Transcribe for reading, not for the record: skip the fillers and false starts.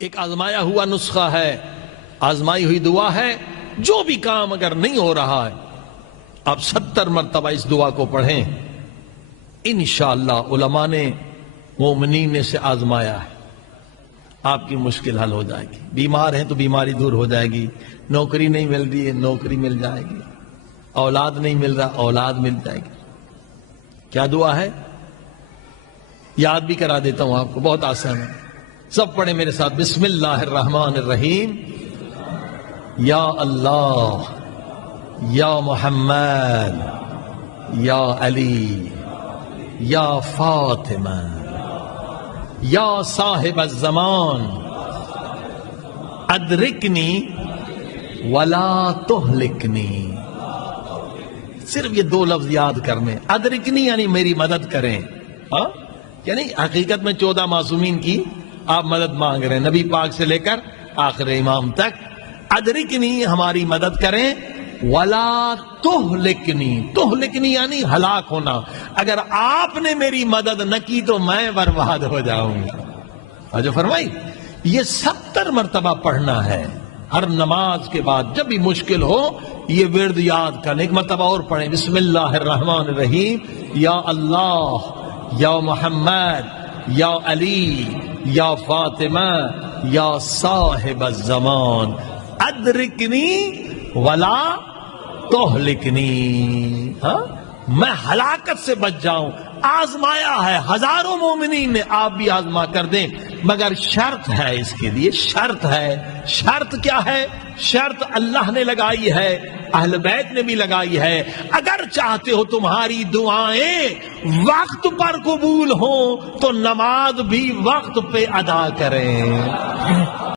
ایک آزمایا ہوا نسخہ ہے، آزمائی ہوئی دعا ہے. جو بھی کام اگر نہیں ہو رہا ہے آپ 70 مرتبہ اس دعا کو پڑھیں. انشاءاللہ علماء نے مومنین نے سے آزمایا ہے، آپ کی مشکل حل ہو جائے گی. بیمار ہیں تو بیماری دور ہو جائے گی، نوکری نہیں مل رہی ہے نوکری مل جائے گی، اولاد نہیں مل رہا اولاد مل جائے گی. کیا دعا ہے؟ یاد بھی کرا دیتا ہوں آپ کو، بہت آسان ہے. سب پڑھیں میرے ساتھ. بسم اللہ الرحمن الرحیم. یا اللہ، یا محمد، یا علی، یا فاطمہ، یا صاحب الزمان، ادرکنی ولا تہلکنی. صرف یہ دو لفظ یاد کرنے. ادرکنی یعنی میری مدد کریں، یعنی حقیقت میں 14 معصومین کی آپ مدد مانگ رہے ہیں، نبی پاک سے لے کر آخر امام تک. ادرکنی ہماری مدد کریں، ولا تہلکنی. تہلکنی یعنی ہلاک ہونا. اگر آپ نے میری مدد نہ کی تو میں برباد ہو جاؤں گا. جو فرمائی یہ 70 مرتبہ پڑھنا ہے ہر نماز کے بعد. جب بھی مشکل ہو یہ ورد یاد کرنے. ایک مرتبہ اور پڑھیں. بسم اللہ الرحمن الرحیم. یا اللہ، یا محمد، یا علی، یا فاطمہ، یا صاحب الزمان، ادرکنی ولا تہلکنی. میں ہلاکت سے بچ جاؤں. آزمایا ہے ہزاروں مومنین نے، آپ بھی آزما کر دیں. مگر شرط ہے اس کے لیے، شرط ہے. شرط کیا ہے؟ شرط اللہ نے لگائی ہے، اہل بیت نے بھی لگائی ہے. اگر چاہتے ہو تمہاری دعائیں وقت پر قبول ہوں تو نماز بھی وقت پہ ادا کریں.